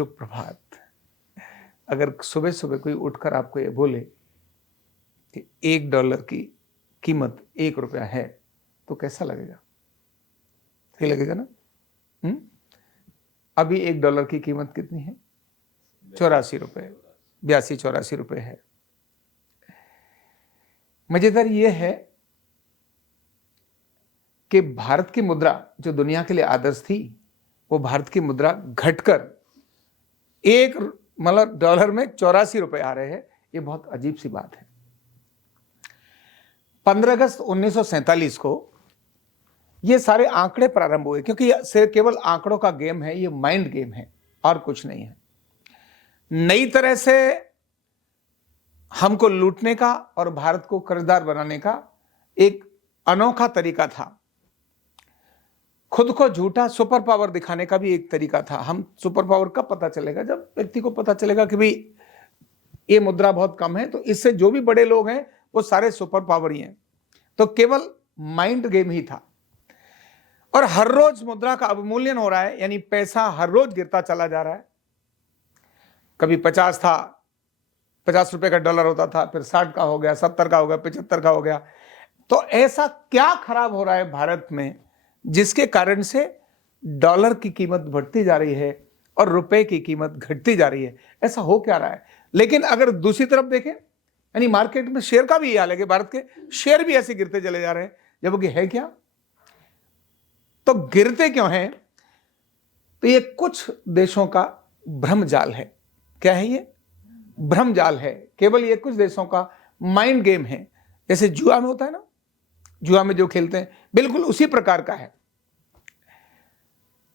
शुभ प्रभात। अगर सुबह सुबह कोई उठकर आपको ये बोले कि $1 की कीमत ₹1 है, तो कैसा लगेगा? सही लगेगा ना? अभी $1 की कीमत कितनी है? 84 रुपए, 82-84 रुपए है। मजेदार यह है कि भारत की मुद्रा जो दुनिया के लिए आदर्श थी, वो भारत की मुद्रा घटकर $1 में 84 रुपए आ रहे हैं। ये बहुत अजीब सी बात है। 15 अगस्त 1947 को ये सारे आंकड़े प्रारंभ हुए, क्योंकि ये केवल आंकड़ों का गेम है, ये माइंड गेम है और कुछ नहीं है। नई तरह से हमको लूटने का और भारत को कर्जदार बनाने का एक अनोखा तरीका था। खुद को झूठा सुपर पावर दिखाने का भी एक तरीका था। हम सुपर पावर कब पता चलेगा? जब व्यक्ति को पता चलेगा कि भाई ये मुद्रा बहुत कम है, तो इससे जो भी बड़े लोग हैं वो सारे सुपर पावर ही हैं। तो केवल माइंड गेम ही था। और हर रोज मुद्रा का अवमूल्यन हो रहा है, यानी पैसा हर रोज गिरता चला जा रहा है। कभी 50 था, $50 का डॉलर होता था, फिर 60 का हो गया, 70 का हो गया, 75 का हो गया। तो ऐसा क्या खराब हो रहा है भारत में जिसके कारण से डॉलर की कीमत बढ़ती जा रही है और रुपए की कीमत घटती जा रही है? ऐसा हो क्या रहा है? लेकिन अगर दूसरी तरफ देखें, यानी मार्केट में शेयर का भी हाल है कि भारत के शेयर भी ऐसे गिरते चले जा रहे हैं, जबकि है क्या? तो गिरते क्यों हैं? तो ये कुछ देशों का भ्रमजाल है। क्या है ये? भ्रमजाल है। केवल ये कुछ देशों का माइंड गेम है। जैसे जुआ में होता है ना, जुआ में जो खेलते हैं, बिल्कुल उसी प्रकार का है।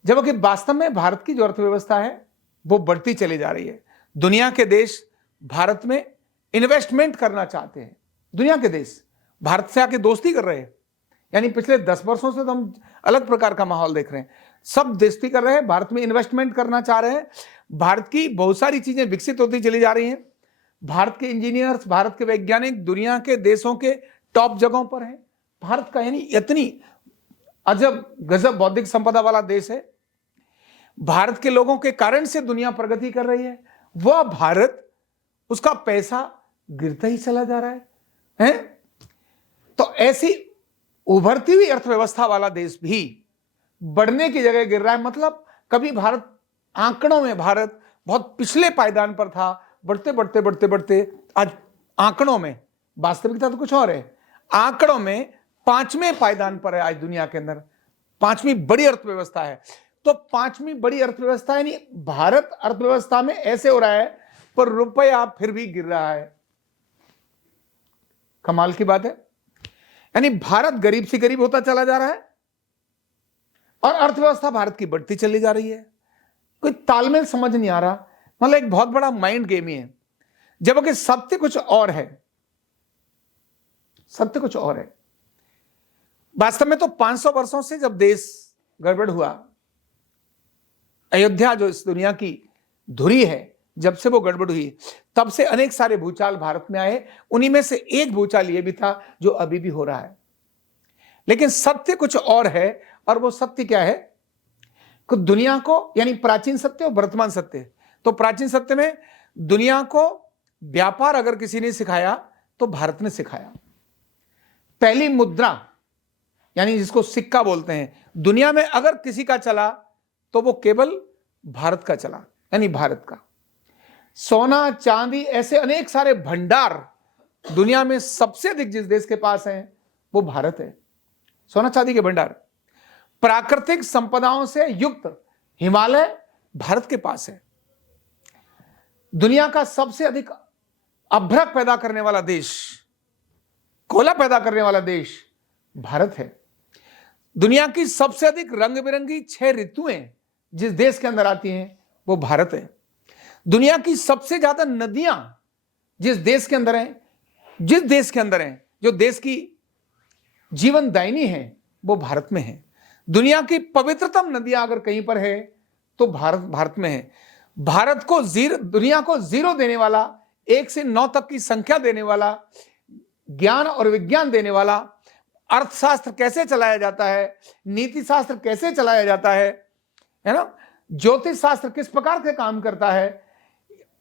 जबकि वास्तव में भारत की जो अर्थव्यवस्था है वो बढ़ती चली जा रही है। दुनिया के देश भारत में इन्वेस्टमेंट करना चाहते हैं। दुनिया के देश भारत से आके दोस्ती कर रहे हैं। यानी पिछले 10 वर्षों से तो हम अलग प्रकार का माहौल देख रहे हैं। सब दोस्ती कर रहे हैं, भारत में इन्वेस्टमेंट करना चाह रहे हैं। भारत की बहुत सारी चीजें विकसित होती चली जा रही हैं। भारत के इंजीनियर्स, भारत के वैज्ञानिक दुनिया के देशों के टॉप जगहों पर हैं। भारत का यानी इतनी अजब गजब बौद्धिक संपदा वाला देश है। भारत के लोगों के कारण से दुनिया प्रगति कर रही है। वह भारत, उसका पैसा गिरता ही चला जा रहा है? तो ऐसी उभरती हुई अर्थव्यवस्था वाला देश भी बढ़ने की जगह गिर रहा है। मतलब कभी भारत आंकड़ों में भारत बहुत पिछले पायदान पर था, बढ़ते बढ़ते बढ़ते बढ़ते आज आंकड़ों में, वास्तविकता तो कुछ और है, आंकड़ों में 5वें पायदान पर है आज दुनिया के अंदर। 5वीं बड़ी अर्थव्यवस्था है। तो 5वीं बड़ी अर्थव्यवस्था यानी भारत अर्थव्यवस्था में ऐसे हो रहा है, पर रुपया फिर भी गिर रहा है। कमाल की बात है। यानी भारत गरीब से गरीब होता चला जा रहा है और अर्थव्यवस्था भारत की बढ़ती चली जा रही है। कोई तालमेल समझ नहीं आ रहा। मतलब एक बहुत बड़ा माइंड गेम ही है। जबकि सत्य कुछ और है। सत्य कुछ और है। वास्तव में तो 500 वर्षों से जब देश गड़बड़ हुआ, अयोध्या जो इस दुनिया की धुरी है, जब से वो गड़बड़ हुई, तब से अनेक सारे भूचाल भारत में आए। उन्हीं में से एक भूचाल ये भी था जो अभी भी हो रहा है। लेकिन सत्य कुछ और है। और वो सत्य क्या है? कि दुनिया को, यानी प्राचीन सत्य और वर्तमान सत्य। तो प्राचीन सत्य में दुनिया को व्यापार अगर किसी ने सिखाया तो भारत ने सिखाया। पहली मुद्रा, यानी जिसको सिक्का बोलते हैं, दुनिया में अगर किसी का चला तो वो केवल भारत का चला, यानी भारत का। सोना चांदी ऐसे अनेक सारे भंडार दुनिया में सबसे अधिक जिस देश के पास हैं वो भारत है। सोना चांदी के भंडार, प्राकृतिक संपदाओं से युक्त हिमालय भारत के पास है। दुनिया का सबसे अधिक अभ्रक पैदा करने वाला देश, कोयला पैदा करने वाला देश भारत है। दुनिया की सबसे अधिक रंग बिरंगी 6 ऋतुएं जिस देश के अंदर आती हैं वो भारत है। दुनिया की सबसे ज्यादा नदियां जिस देश के अंदर हैं, जिस देश के अंदर हैं, जो देश की जीवनदायिनी है, वो भारत में है। दुनिया की पवित्रतम नदियां अगर कहीं पर है तो भारत में है। भारत को दुनिया को 0 देने वाला, 1 से 9 तक की संख्या देने वाला, ज्ञान और विज्ञान देने वाला, अर्थशास्त्र कैसे चलाया जाता है, नीति शास्त्र कैसे चलाया जाता है ना, ज्योतिष शास्त्र किस प्रकार से काम करता है,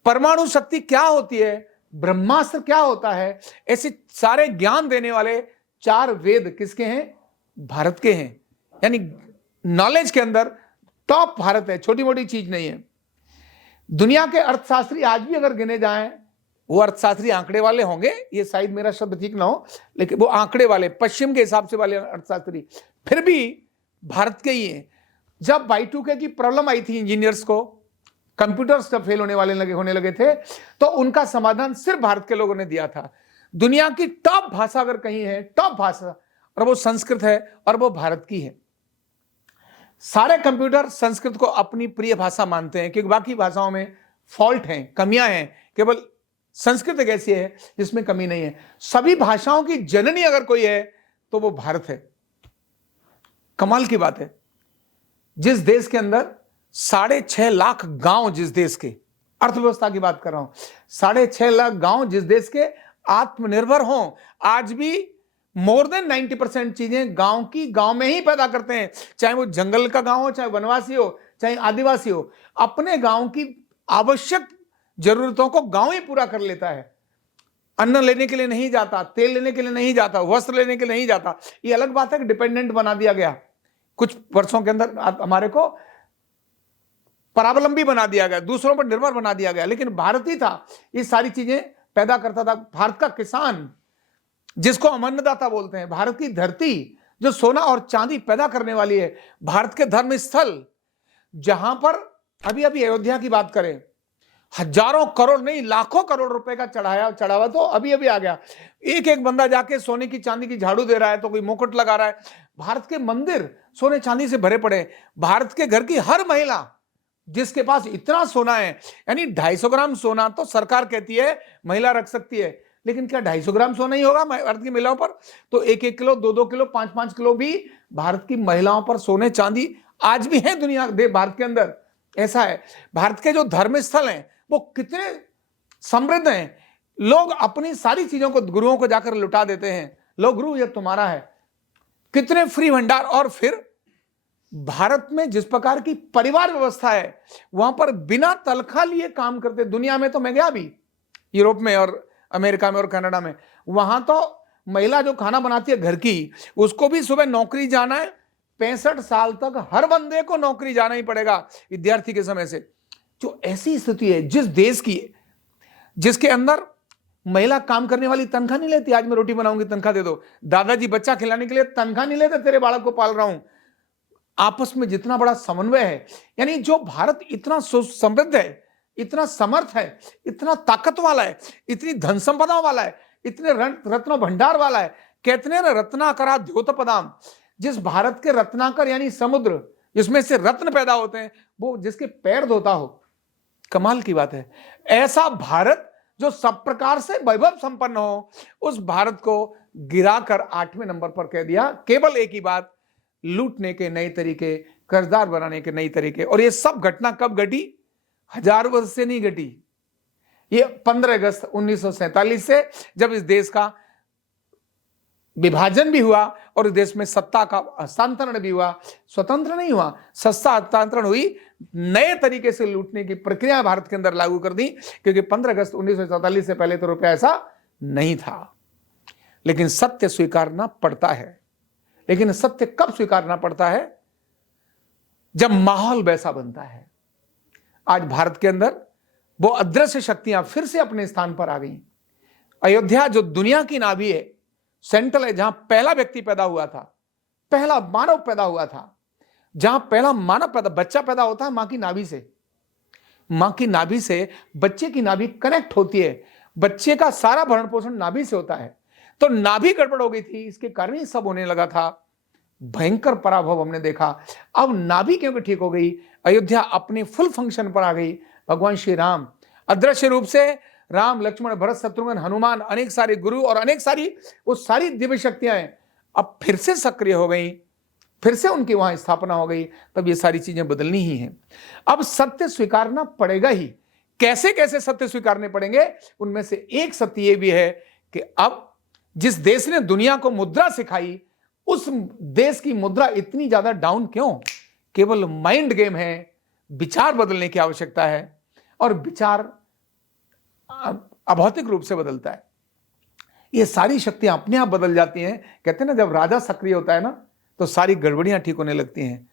परमाणु शक्ति क्या होती है, ब्रह्मास्त्र क्या होता है, ऐसे सारे ज्ञान देने वाले 4 वेद किसके हैं? भारत के हैं। यानी नॉलेज के अंदर टॉप भारत है, छोटी मोटी चीज नहीं है। दुनिया के अर्थशास्त्री आज भी अगर गिने जाएं, वो अर्थशास्त्री आंकड़े वाले होंगे, ये शायद मेरा शब्द ठीक ना हो, लेकिन वो आंकड़े वाले, पश्चिम के हिसाब से वाले अर्थशास्त्री फिर भी भारत के ही हैं। जब Y2K की प्रॉब्लम आई थी, इंजीनियर्स को कंप्यूटर्स जब फेल होने लगे थे, तो उनका समाधान सिर्फ भारत के लोगों ने दिया था। दुनिया की टॉप भाषा अगर कहीं है, टॉप भाषा, और वो संस्कृत है, और वो भारत की है। सारे कंप्यूटर संस्कृत को अपनी प्रिय भाषा मानते हैं, क्योंकि बाकी भाषाओं में फॉल्ट हैं, कमियां हैं, केवल संस्कृत एक ऐसी है जिसमें कमी नहीं है। सभी भाषाओं की जननी अगर कोई है तो वो भारत है। कमाल की बात है, जिस देश के अंदर 6.5 लाख गांव, जिस देश के, अर्थव्यवस्था की बात कर रहा हूं, 6.5 लाख गांव जिस देश के आत्मनिर्भर हों, आज भी मोर देन 90% चीजें गांव की गांव में ही पैदा करते हैं। चाहे वो जंगल का गांव हो, चाहे वनवासी हो, चाहे आदिवासी हो, अपने गांव की आवश्यक जरूरतों को गांव ही पूरा कर लेता है। अन्न लेने के लिए नहीं जाता, तेल लेने के लिए नहीं जाता, वस्त्र लेने के लिए नहीं जाता। ये अलग बात है कि डिपेंडेंट बना दिया गया, कुछ वर्षों के अंदर हमारे को परावलंबी बना दिया गया, दूसरों पर निर्भर बना दिया गया, लेकिन भारत ही था ये सारी चीजें पैदा करता था। भारत का किसान, जिसको हम अन्नदाता बोलते हैं, भारत की धरती जो सोना और चांदी पैदा करने वाली है, भारत के धर्म स्थल, जहां पर अभी अयोध्या की बात करें, हजारों करोड़ नहीं लाखों करोड़ रुपए का चढ़ावा तो अभी आ गया। एक एक बंदा जाके सोने की चांदी की झाड़ू दे रहा है, तो कोई मुकुट लगा रहा है। भारत के मंदिर सोने चांदी से भरे पड़े। भारत के घर की हर महिला जिसके पास इतना सोना है, यानी 250 ग्राम सोना तो सरकार कहती है महिला रख सकती है, लेकिन क्या 250 ग्राम सोना ही होगा भारत की महिलाओं पर? तो 1-1 किलो, 2-2 किलो, 5-5 किलो भी भारत की महिलाओं पर सोने चांदी आज भी है दुनिया भारत के अंदर। ऐसा है, भारत के जो धर्म स्थल हैं वो कितने समृद्ध हैं। लोग अपनी सारी चीजों को गुरुओं को जाकर लुटा देते हैं, लो गुरु ये तुम्हारा है, कितने फ्री भंडार। और फिर भारत में जिस प्रकार की परिवार व्यवस्था है, वहां पर बिना तनख्वाह लिए काम करते। दुनिया में तो मैं गया भी, यूरोप में और अमेरिका में और कनाडा में, वहां तो महिला जो खाना बनाती है घर की, उसको भी सुबह नौकरी जाना है। 65 साल तक हर बंदे को नौकरी जाना ही पड़ेगा विद्यार्थी के समय से। जो ऐसी स्थिति है जिस देश की, जिसके अंदर महिला काम करने वाली तनख्वाह नहीं लेती। आज मैं रोटी बनाऊंगी तनख्वाह दे दो, दादाजी बच्चा खिलाने के लिए तनख्वाह नहीं लेते, तेरे बालक को पाल रहा हूं। आपस में जितना बड़ा समन्वय है, यानी जो भारत इतना समृद्ध है, इतना समर्थ है, इतना ताकत वाला है, इतनी धन संपदा वाला है, इतने रत्न भंडार वाला है। कहते हैं ना, रत्नाकरा द्योतपदाम, जिस भारत के रत्नाकर यानी समुद्र जिसमें से रत्न पैदा होते हैं, वो जिसके पैर धोता हो। कमाल की बात है, ऐसा भारत जो सब प्रकार से वैभव संपन्न हो, उस भारत को गिराकर 8वें नंबर पर कह दिया। केवल एक ही बात, लूटने के नए तरीके, कर्जदार बनाने के नए तरीके। और ये सब घटना कब घटी? 1000 वर्ष से नहीं घटी, ये 15 अगस्त 1947 से, जब इस देश का विभाजन भी हुआ और इस देश में सत्ता का हस्तांतरण भी हुआ। स्वतंत्र नहीं हुआ, सत्ता हस्तांतरण हुई, नए तरीके से लूटने की प्रक्रिया भारत के अंदर लागू कर दी। क्योंकि 15 अगस्त 1947 से पहले तो रुपया ऐसा नहीं था। लेकिन सत्य स्वीकारना पड़ता है। लेकिन सत्य कब स्वीकारना पड़ता है? जब माहौल वैसा बनता है। आज भारत के अंदर वो अदृश्य शक्तियां फिर से अपने स्थान पर आ गई। अयोध्या जो दुनिया की नाभि है, सेंट्रल है, जहां पहला व्यक्ति पैदा हुआ था, पहला मानव पैदा हुआ था, जहां पहला मानव बच्चा पैदा होता है मां की नाभि से। मां की नाभि से बच्चे की नाभि कनेक्ट होती है, बच्चे का सारा भरण पोषण नाभि से होता है। तो नाभि गड़बड़ हो गई थी, इसके कारण ही सब होने लगा था। भयंकर पराभव हमने देखा। अब नाभि क्योंकि ठीक हो गई, अयोध्या अपने फुल फंक्शन पर आ गई। भगवान श्री राम अदृश्य रूप से, राम लक्ष्मण भरत शत्रुघ्न हनुमान, अनेक सारे गुरु और अनेक सारी वो सारी दिव्य शक्तियां अब फिर से सक्रिय हो गई, फिर से उनकी वहां स्थापना हो गई। तब ये सारी चीजें बदलनी ही हैं। अब सत्य स्वीकारना पड़ेगा ही। कैसे कैसे सत्य स्वीकारने पड़ेंगे? उनमें से एक सत्य ये भी है कि अब जिस देश ने दुनिया को मुद्रा सिखाई, उस देश की मुद्रा इतनी ज्यादा डाउन क्यों? केवल माइंड गेम है, विचार बदलने की आवश्यकता है, और विचार अभौतिक रूप से बदलता है। ये सारी शक्तियां अपने आप बदल जाती हैं। कहते हैं ना, जब राजा सक्रिय होता है ना तो सारी गड़बड़ियां ठीक होने लगती हैं।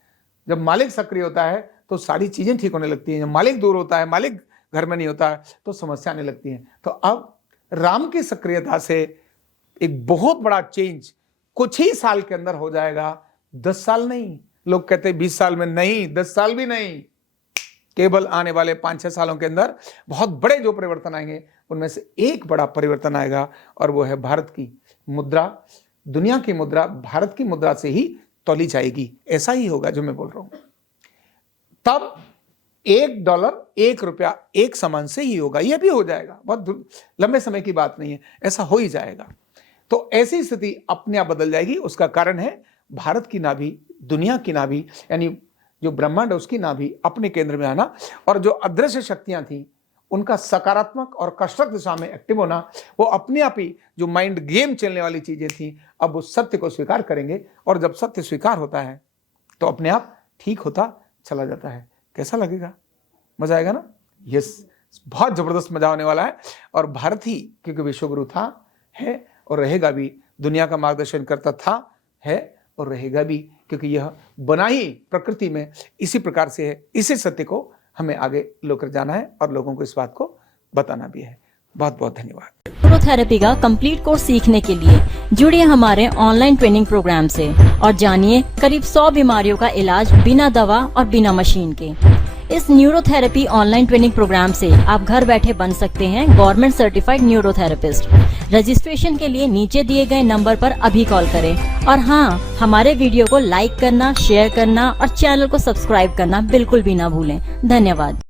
जब मालिक सक्रिय होता है तो सारी चीजें ठीक होने लगती हैं। जब मालिक दूर होता है, मालिक घर में नहीं होता है, तो समस्या आने लगती है। तो अब राम की सक्रियता से एक बहुत बड़ा चेंज कुछ ही साल के अंदर हो जाएगा। 10 साल नहीं, लोग कहते हैं 20 साल में, नहीं, 10 साल भी नहीं, केवल आने वाले 5-6 सालों के अंदर बहुत बड़े जो परिवर्तन आएंगे उनमें से एक बड़ा परिवर्तन आएगा, और वो है भारत की मुद्रा। दुनिया की मुद्रा भारत की मुद्रा से ही तौली जाएगी। ऐसा ही होगा जो मैं बोल रहा हूं। तब $1 $1 एक समान से ही होगा। यह भी हो जाएगा, बहुत लंबे समय की बात नहीं है, ऐसा हो ही जाएगा। तो ऐसी स्थिति अपने आप बदल जाएगी। उसका कारण है भारत की नाभि, दुनिया की नाभि, यानी जो ब्रह्मांड है उसकी नाभि अपने केंद्र में आना, और जो अदृश्य शक्तियां थी उनका सकारात्मक और कंस्ट्रक्टिव दिशा में एक्टिव होना। वो अपने आप ही जो माइंड गेम चलने वाली चीजें थी, अब उस सत्य को स्वीकार करेंगे, और जब सत्य स्वीकार होता है तो अपने आप ठीक होता चला जाता है। कैसा लगेगा? मजा आएगा ना? यस, बहुत जबरदस्त मजा होने वाला है। और भारत ही, क्योंकि विश्वगुरु था, है और रहेगा भी, दुनिया का मार्गदर्शन करता था, है और रहेगा भी, क्योंकि यह बना ही प्रकृति में इसी प्रकार से है। इसी सत्य को हमें आगे लेकर जाना है और लोगों को इस बात को बताना भी है। बहुत बहुत धन्यवाद। न्यूरोथेरेपी का कंप्लीट कोर्स सीखने के लिए जुड़िए हमारे ऑनलाइन ट्रेनिंग प्रोग्राम से और जानिए करीब 100 बीमारियों का इलाज बिना दवा और बिना मशीन के। इस न्यूरोथेरेपी ऑनलाइन ट्रेनिंग प्रोग्राम से आप घर बैठे बन सकते हैं गवर्नमेंट सर्टिफाइड न्यूरोथेरेपिस्ट। रजिस्ट्रेशन के लिए नीचे दिए गए नंबर पर अभी कॉल करें। और हाँ, हमारे वीडियो को लाइक करना, शेयर करना और चैनल को सब्सक्राइब करना बिल्कुल भी ना भूलें। धन्यवाद।